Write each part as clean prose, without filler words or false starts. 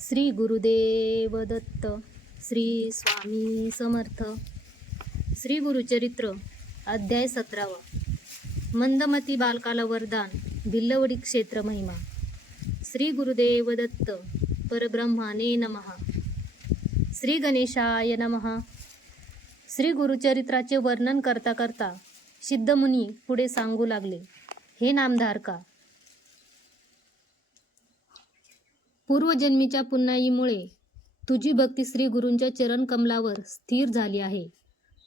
श्री गुरुदेव दत्त. श्री स्वामी समर्थ. श्री गुरुचरित्र अध्याय 17. मंदमती बालकाला वरदान. भिल्लवडी क्षेत्र महिमा. श्री गुरुदेव दत्त परब्रह्माने नमः. श्री गणेशाय नमः. श्री गुरुचरित्राचे वर्णन करता करता सिद्धमुनी पुढे सांगू लागले. हे नामधारका, पूर्वजन्मीच्या पुण्याईमुळे तुझी भक्ती श्री गुरूंच्या चरण कमलावर स्थिर झाली आहे.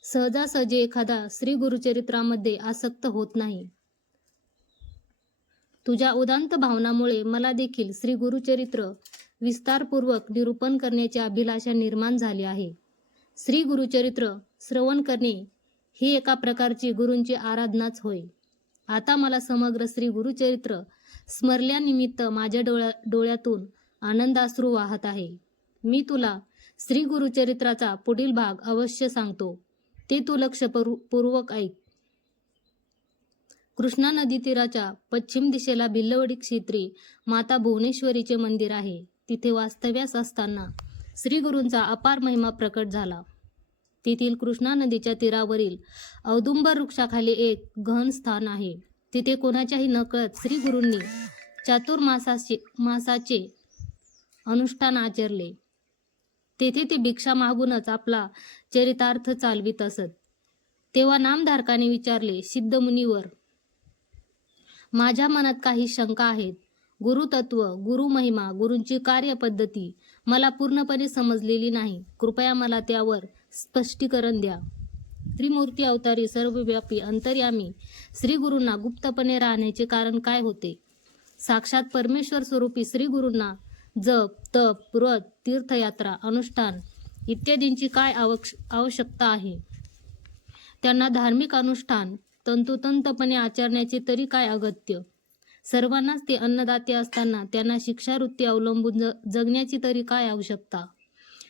सहजासहजी एखादा श्री गुरुचरित्रामध्ये आसक्त होत नाही. तुझ्या उदांत भावनामुळे मला देखील श्री गुरुचरित्र विस्तारपूर्वक निरूपण करण्याची अभिलाषा निर्माण झाली आहे. श्री गुरुचरित्र श्रवण करणे ही एका प्रकारची गुरूंची आराधनाच होय. आता मला समग्र श्री गुरुचरित्र स्मरल्यानिमित्त माझ्या डोळ्यातून आनंदाश्रू वाहत आहे. मी तुला श्री गुरुचरित्राचा पुढील भाग अवश्य सांगतो, ते तू लक्षपूर्वक ऐक. कृष्णा नदी तीराच्या पश्चिम दिशेला भिल्लवडी क्षेत्री माता भुवनेश्वरीचे मंदिर आहे. तिथे वास्तव्यास असताना श्री गुरूंचा अपार महिमा प्रकट झाला. तेथील कृष्णा नदीच्या तीरावरील औदुंबर वृक्षाखाली एक गहन स्थान आहे. तिथे कोणाच्याही नकळत श्री गुरूंनी चातुर्मासाचे अनुष्ठान आचरले. तेथे ते भिक्षा मागूनच आपला चरितार्थ चालवित असत. तेव्हा नामधारकाने विचारले, सिद्धमुनीवर, माझ्या मनात काही शंका आहेत. गुरुतत्व, गुरुमहिमा, गुरूंची कार्यपद्धती मला पूर्णपणे समजलेली नाही. कृपया मला त्यावर स्पष्टीकरण द्या. त्रिमूर्ती अवतारी सर्वव्यापी अंतर्यामी श्री गुरूंना गुप्तपणे राहण्याचे कारण काय होते? साक्षात परमेश्वर स्वरूपी श्री गुरूंना जप, तप, व्रत, तीर्थयात्रा, अनुष्ठान इत्यादींची काय आवश्यकता आहे? त्यांना धार्मिक अनुष्ठान तंतोतंतपणे आचरण्याचे तरी काय अगत्य? सर्वांनाच ते अन्नदाते असताना त्यांना शिक्षावृत्ती अवलंबून जगण्याची तरी काय आवश्यकता?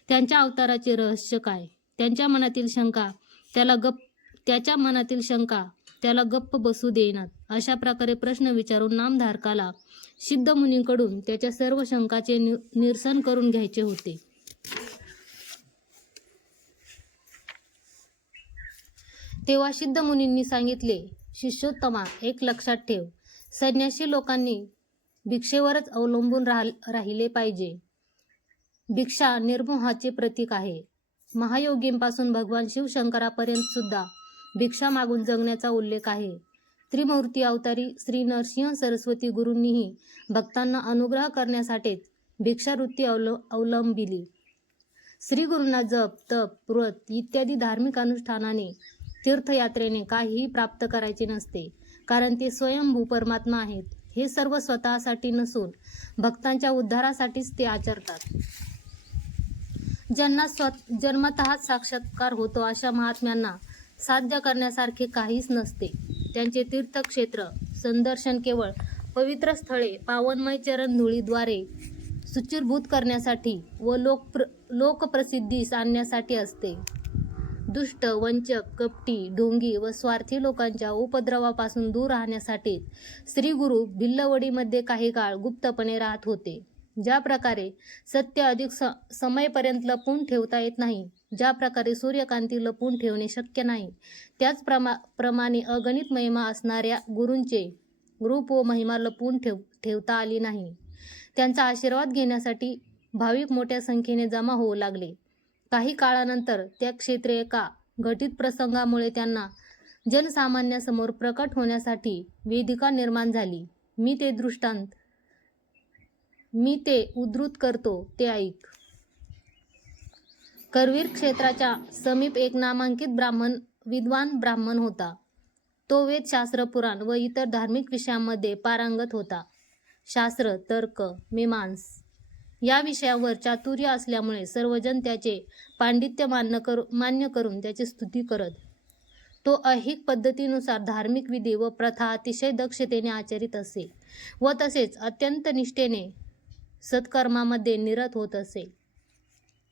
त्यांच्या अवताराचे रहस्य काय? त्याच्या मनातील शंका त्याला गप्प बसू देईनात. अशा प्रकारे प्रश्न विचारून नामधारकाला सिद्धमुनींकडून त्याच्या सर्व शंकाचे निरसन करून घ्यायचे होते. तेव्हा सिद्धमुनींनी सांगितले, शिष्योत्तमा, एक लक्षात ठेव. संन्यासी लोकांनी भिक्षेवरच अवलंबून राहिले पाहिजे. भिक्षा निर्मोहाचे प्रतीक आहे. महायोगींपासून भगवान शिवशंकरापर्यंत सुद्धा भिक्षा मागून जगण्याचा उल्लेख आहे. त्रिमूर्ती अवतारी श्री नरसिंह सरस्वती गुरूंनीही भक्तांना अनुग्रह करण्यासाठीच भिक्षावृत्ती अवलंबिली. श्री गुरूंना जप, तप, व्रत इत्यादी धार्मिक अनुष्ठानाने, तीर्थयात्रेने काहीही प्राप्त करायचे नसते, कारण ते स्वयंभू परमात्मा आहेत. हे सर्व स्वतःसाठी नसून भक्तांच्या उद्धारासाठीच ते आचरतात. ज्यांना जन्मतःच साक्षात्कार होतो अशा महात्म्यांना साध्य करण्यासारखे काहीच नसते. त्यांचे तीर्थक्षेत्र संदर्शन केवळ पवित्र स्थळे पावनमय चरणधुळीद्वारे शुचिर्भूत करण्यासाठी व लोकप्रसिद्धीस आणण्यासाठी असते. दुष्ट, वंचक, कपटी, ढोंगी व स्वार्थी लोकांच्या उपद्रवापासून दूर राहण्यासाठीच श्री गुरु भिल्लवडीमध्ये काही काळ गुप्तपणे राहत होते. ज्या प्रकारे सत्य अधिक समयपर्यंत लपवून ठेवता येत नाही, ज्या प्रकारे सूर्यकांती लपवून ठेवणे शक्य नाही, त्याच प्रमाणे अगणित महिमा असणाऱ्या गुरूंचे रूप व महिमा लपवून ठेवता आली नाही. त्यांचा आशीर्वाद घेण्यासाठी भाविक मोठ्या संख्येने जमा होऊ लागले. काही काळानंतर त्या क्षेत्री एका घटित प्रसंगामुळे त्यांना जनसामान्यासमोर प्रकट होण्यासाठी वेदिका निर्माण झाली. मी ते उद्धृत करतो, ते ऐक. करवीर क्षेत्राच्या समीप एक नामांकित विद्वान ब्राह्मण होता. तो वेदशास्त्र, पुराण व इतर धार्मिक विषयांमध्ये पारंगत होता. शास्त्र, तर्क, मीमांस या विषयावर चातुर्य असल्यामुळे सर्वजण त्याचे पांडित्य मान्य करून त्याची स्तुती करत. तो ऐहिक पद्धतीनुसार धार्मिक विधी व प्रथा अतिशय दक्षतेने आचरित असे व तसेच अत्यंत निष्ठेने सत्कर्मामध्ये निरत होत असे.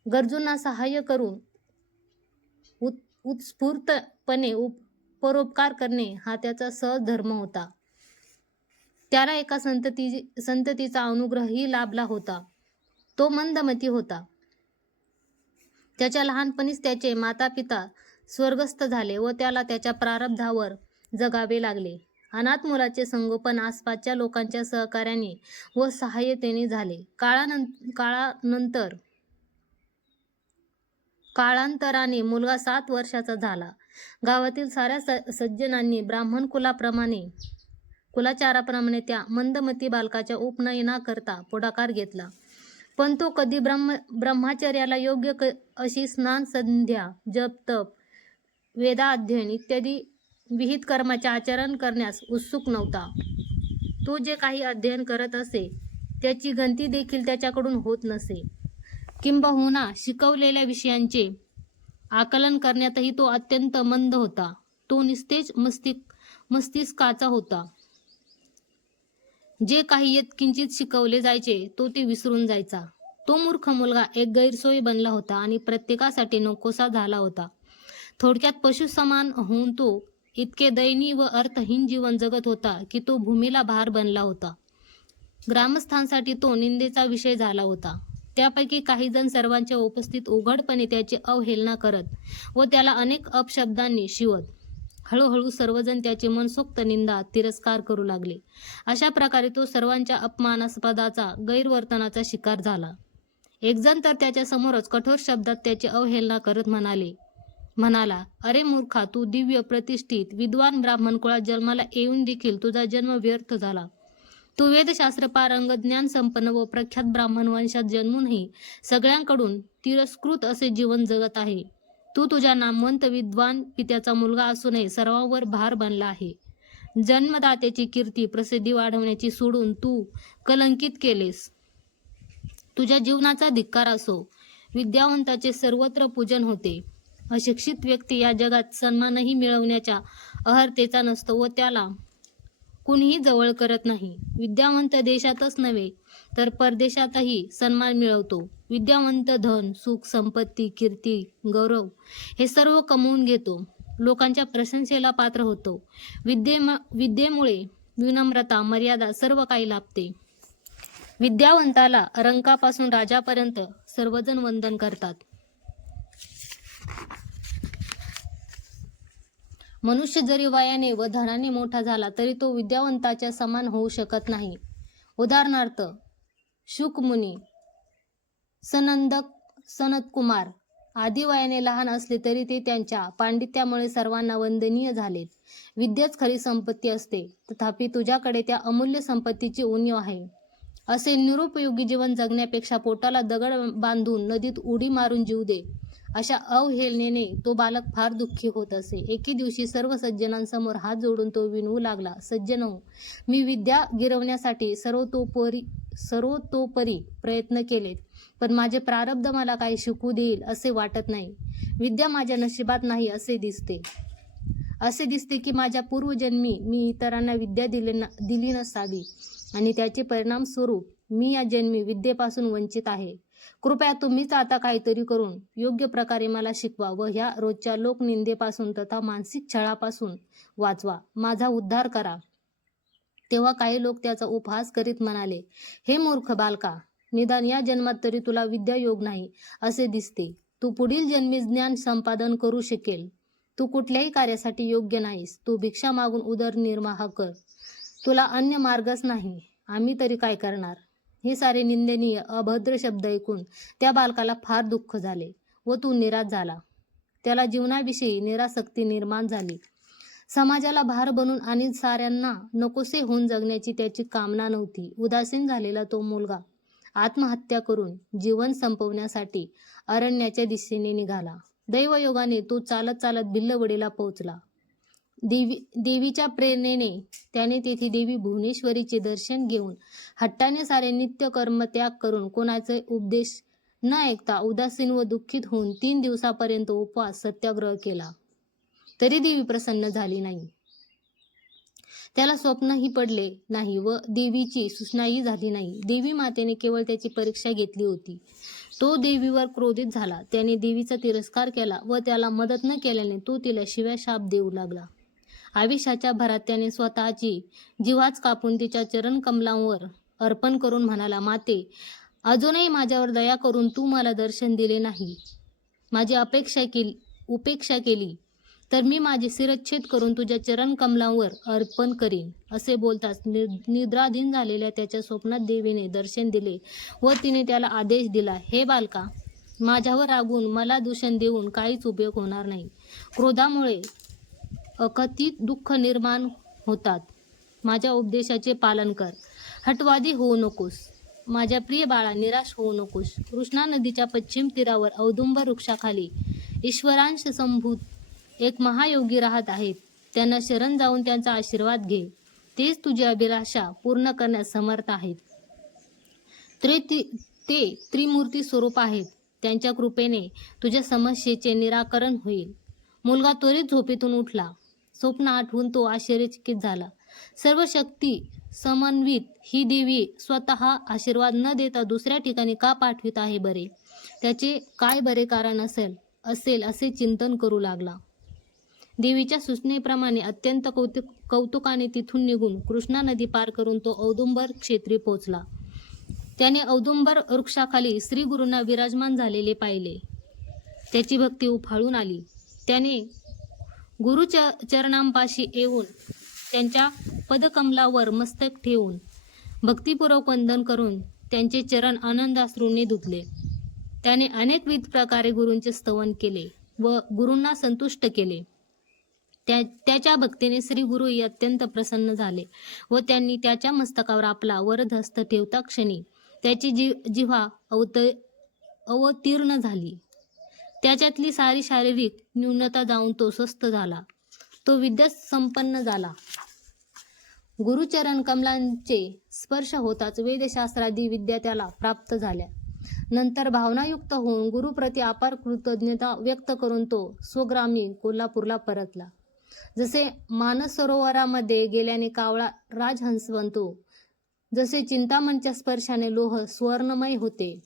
गरजूंना सहाय्य करून उत्स्फूर्तपणे परोपकार करणे हा त्याचा सहज धर्म होता. त्याला एका संततीचा अनुग्रहही लाभला होता. तो मंदमती होता. त्याच्या लहानपणीच त्याचे मातापिता स्वर्गस्थ झाले व त्याला त्याच्या प्रारब्धावर जगावे लागले. अनाथ मुलाचे संगोपन आसपासच्या लोकांच्या सहकार्याने व सहाय्यतेने झाले. काळांतराने मुलगा 7 वर्षाचा झाला. गावातील साऱ्या सज्जनांनी ब्राह्मण कुलाचाराप्रमाणे त्या मंदमती बालकाच्या उपनयन न करता पुढाकार घेतला. पण तो कधी ब्रह्मचर्याला योग्य अशी स्नान, संध्या, जप, तप, वेदाध्ययन इत्यादी विहित कर्माचे आचरण करण्यास उत्सुक नव्हता. तो जे काही अध्ययन करत असे त्याची गणती देखील त्याच्याकडून होत नसे. किंबहुना शिकवलेल्या विषयांचे आकलन करण्यातही तो अत्यंत मंद होता. तो निस्तेज मस्तिष्काचा होता. जे काही यत्किंचित शिकवले जायचे तो ते विसरून जायचा. तो मूर्ख मुलगा एक गैरसोय बनला होता आणि प्रत्येकासाठी नकोसा झाला होता. थोडक्यात पशुसमान होऊन तो इतके दयनीय व अर्थहीन जीवन जगत होता की तो भूमीला भार बनला होता. ग्रामस्थांसाठी तो निंदेचा विषय झाला होता. त्यापैकी काही जण सर्वांच्या उपस्थित उघडपणे त्याची अवहेलना करत व त्याला अनेक अपशब्दांनी शिवत. हळूहळू सर्वजण त्याची मनसोक्त निंदा, तिरस्कार करू लागले. अशा प्रकारे तो सर्वांच्या अपमानास्पदाचा गैरवर्तनाचा शिकार झाला. एक जण तर त्याच्या समोरच कठोर शब्दात त्याची अवहेलना करत म्हणाला, अरे मूर्खा, तू दिव्य, प्रतिष्ठित, विद्वान ब्राह्मण कुळात जन्माला येऊन देखील तुझा जन्म व्यर्थ झाला. तू वेदशास्त्र पारंगत, ज्ञान संपन्न व प्रख्यात ब्राह्मण वंशात जन्मूनही सगळ्यांकडून तिरस्कृत असे जीवन जगत आहे. तू तुझ्या नामवंत विद्वान पित्याचा मुलगा असूनही सर्वांवर भार बनला आहे. जन्मदात्याची कीर्ती, प्रसिद्धी वाढवण्याची सोडून तू कलंकित केलेस. तुझ्या जीवनाचा धिक्कार असो. विद्यावंताचे सर्वत्र पूजन होते. अशिक्षित व्यक्ती या जगात सन्मानही मिळवण्याच्या अहर्तेचा नसतो व त्याला कुणीही जवळ करत नाही. विद्यावंत देशातच नव्हे तर परदेशातही सन्मान मिळवतो. विद्यावंत धन, सुख, संपत्ती, कीर्ती, गौरव हे सर्व कमवून घेतो. लोकांच्या प्रशंसेला पात्र होतो. विद्येमुळे विनम्रता, मर्यादा सर्व काही लाभते. विद्यावंताला रंकापासून राजापर्यंत सर्वजण वंदन करतात. मनुष्य जरी वयाने व धनाने मोठा झाला तरी तो विद्यावंताच्या समान होऊ शकत नाही. उदाहरणार्थ शुकमुनी, सनतकुमार आदी वयाने लहान असले तरी ते त्यांच्या पांडित्यामुळे सर्वांना वंदनीय झालेत. विद्याच खरी संपत्ती असते. तथापि तुझ्याकडे त्या अमूल्य संपत्तीची उणीव आहे. असे निरुपयोगी जीवन जगण्यापेक्षा पोटाला दगड बांधून नदीत उडी मारून जीव दे. अशा अवहेलनेने तो बालक फार दुःखी होत असे. एके दिवशी सर्व सज्जनांसमोर हात जोडून तो विनवू लागला, सज्जनो, मी विद्या गिरवण्यासाठी सर्वतोपरी प्रयत्न केलेत, पण माझे प्रारब्ध मला काही शिकू देईल असे वाटत नाही. विद्या माझ्या नशिबात नाही असे दिसते की माझ्या पूर्वजन्मी मी इतरांना विद्या दिली नसावी आणि त्याचे परिणाम स्वरूप मी या जन्मी विद्येपासून वंचित आहे. कृपया तुम्हीच आता काहीतरी करून योग्य प्रकारे मला शिकवा व ह्या रोजच्या लोकनिंदेपासून तथा मानसिक छळापासून वाचवा. माझा उद्धार करा. तेव्हा काही लोक त्याचा उपहास करीत म्हणाले, हे मूर्ख बालका, निदान या जन्मात तरी तुला विद्या योग नाही असे दिसते. तू पुढील जन्मी ज्ञान संपादन करू शकेल. तू कुठल्याही कार्यासाठी योग्य नाहीस. तू भिक्षा मागून उदरनिर्वाह कर. तुला अन्य मार्गच नाही. आम्ही तरी काय करणार. हे सारे निंदनीय अभद्र शब्द ऐकून त्या बालकाला फार दुःख झाले व तो निराश झाला. त्याला जीवनाविषयी निरासक्ती निर्माण झाली. समाजाला भार बनून आणि साऱ्यांना नकोसे होऊन जगण्याची त्याची कामना नव्हती. उदासीन झालेला तो मुलगा आत्महत्या करून जीवन संपवण्यासाठी अरण्याच्या दिशेने निघाला. दैवयोगाने तो चालत चालत भिल्लवडीला पोहोचला. देवीच्या प्रेरणेने त्याने तेथे देवी भुवनेश्वरीचे दर्शन घेऊन हट्टाने सारे नित्य कर्म त्याग करून कोणाचे उपदेश न ऐकता उदासीन व दुःखित होऊन 3 दिवसापर्यंत उपवास सत्याग्रह केला. तरी देवी प्रसन्न झाली नाही. त्याला स्वप्नही पडले नाही व देवीची सूचनाही झाली नाही. देवी मातेने केवळ त्याची परीक्षा घेतली होती. तो देवीवर क्रोधित झाला. त्याने देवीचा तिरस्कार केला व त्याला मदत न केल्याने तो तिला शिव्या शाप देऊ लागला. आवेशाच्या भरात त्याने स्वतःची जीवाच कापून तिच्या चरणकमलांवर अर्पण करून म्हणाला, माते, अजूनही माझ्यावर दया करून तू मला दर्शन दिले नाही, माझी उपेक्षा केली तर मी माझे शिरच्छेद करून तुझ्या चरण कमलांवर अर्पण करीन. असे बोलताच निद्राधीन झालेल्या त्याच्या स्वप्नात देवीने दर्शन दिले व तिने त्याला आदेश दिला, हे बालका, माझ्यावर रागून मला दूषण देऊन काहीच उपयोग होणार नाही. क्रोधामुळे अकथित दुःख निर्माण होतात. माझ्या उपदेशाचे पालन कर. हटवादी होऊ नकोस. माझ्या प्रिय बाळा, निराश होऊ नकोस. कृष्णा नदीच्या पश्चिम तीरावर औदुंबर वृक्षाखाली ईश्वरांश संभूत एक महायोगी राहत आहेत. त्यांना शरण जाऊन त्यांचा आशीर्वाद घे. तेच तुझी अभिलाषा पूर्ण करण्यास समर्थ आहेत. ते त्रिमूर्ती स्वरूप आहेत. त्यांच्या कृपेने तुझ्या समस्येचे निराकरण होईल. मुलगा त्वरित झोपेतून उठला. स्वप्न आठवून तो आश्चर्यचकित झाला. सर्व शक्ती समन्वित ही देवी स्वतः आशीर्वाद न देता दुसऱ्या ठिकाणी का पाठवित आहे बरे? त्याचे काय बरे कारण असेल असे चिंतन करू लागला. देवीच्या सूचनेप्रमाणे अत्यंत कौतुकाने तिथून निघून कृष्णा नदी पार करून तो औदुंबर क्षेत्री पोचला. त्याने औदुंबर वृक्षाखाली श्री गुरूंना विराजमान झालेले पाहिले. त्याची भक्ती उफाळून आली. त्याने चरणांपाशी येऊन त्यांच्या पदकमलावर मस्तक ठेवून भक्तिपूर्वक वंदन करून त्यांचे चरण आनंदाश्रूंनी धुतले. त्याने अनेकविध प्रकारे गुरूंचे स्तवन केले व गुरूंना संतुष्ट केले. त्याच्या भक्तीने श्री गुरूही अत्यंत प्रसन्न झाले व त्यांनी त्याच्या मस्तकावर आपला वरदहस्त ठेवता क्षणी त्याची जिव्हा अवतीर्ण झाली. त्याच्यातली सारी शारीरिक न्यूनता जाऊन तो स्वस्थ झाला. तो विद्या संपन्न झाला. गुरुचरण कमलांचे स्पर्श होताच वेदशास्त्रादी विद्या त्याला प्राप्त झाल्या. नंतर भावनायुक्त होऊन गुरुप्रती अपार कृतज्ञता व्यक्त करून तो स्वग्रामी कोल्हापूरला परतला. जसे मानस सरोवरामध्ये गेल्याने कावळा राजहंस बनतो, जसे चिंतामणच्या स्पर्शाने लोह सुवर्णमय होते,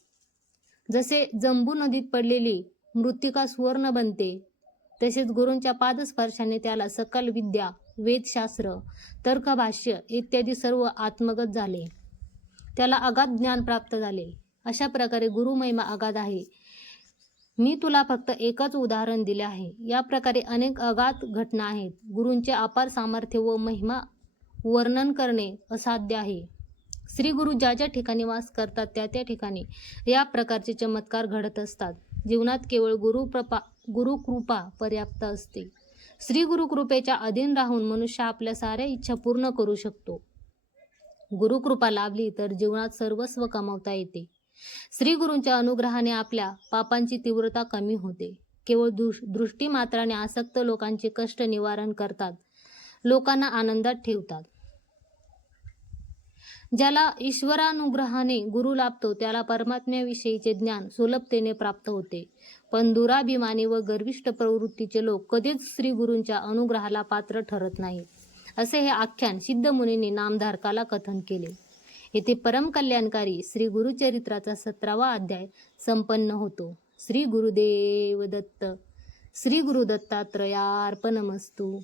जसे जंबू नदीत पडलेली मृत्तिका सुवर्ण बनते, तसेच गुरूंच्या पादस्पर्शाने त्याला सकल विद्या, वेदशास्त्र, तर्कभाष्य इत्यादी सर्व आत्मगत झाले. त्याला अगाध ज्ञान प्राप्त झाले. अशा प्रकारे गुरुमहिमा अगाध आहे. मी तुला फक्त एकच उदाहरण दिले आहे. या प्रकारे अनेक अगाध घटना आहेत. गुरूंचे अपार सामर्थ्य व महिमा वर्णन करणे असाध्य आहे. श्री गुरु ज्या ज्या ठिकाणी वास करतात त्या त्या ठिकाणी या प्रकारचे चमत्कार घडत असतात. जीवनात केवळ गुरुकृपा पर्याप्त असते. श्री गुरुकृपेच्या अधीन राहून मनुष्य आपल्या साऱ्या इच्छा पूर्ण करू शकतो. गुरुकृपा लाभली तर जीवनात सर्वस्व कमावता येते. श्री गुरूंच्या अनुग्रहाने आपल्या पापांची तीव्रता कमी होते. केवळ दृष्टी मात्राने आसक्त लोकांचे कष्ट निवारण करतात, लोकांना आनंदात ठेवतात. ज्याला ईश्वरानुग्रहाने गुरु लाभतो त्याला परमात्म्याविषयीचे ज्ञान सुलभतेने प्राप्त होते. पण दुराभिमानी व गर्विष्ठ प्रवृत्तीचे लोक कधीच श्री गुरूंच्या अनुग्रहाला पात्र ठरत नाहीत. असे हे आख्यान सिद्ध मुनींनी नामधारकाला कथन केले. येथे परमकल्याणकारी श्री गुरुचरित्राचा 17वा अध्याय संपन्न होतो. श्री गुरुदेव दत्त. श्री गुरु दत्तात्रयार्पणमस्तु.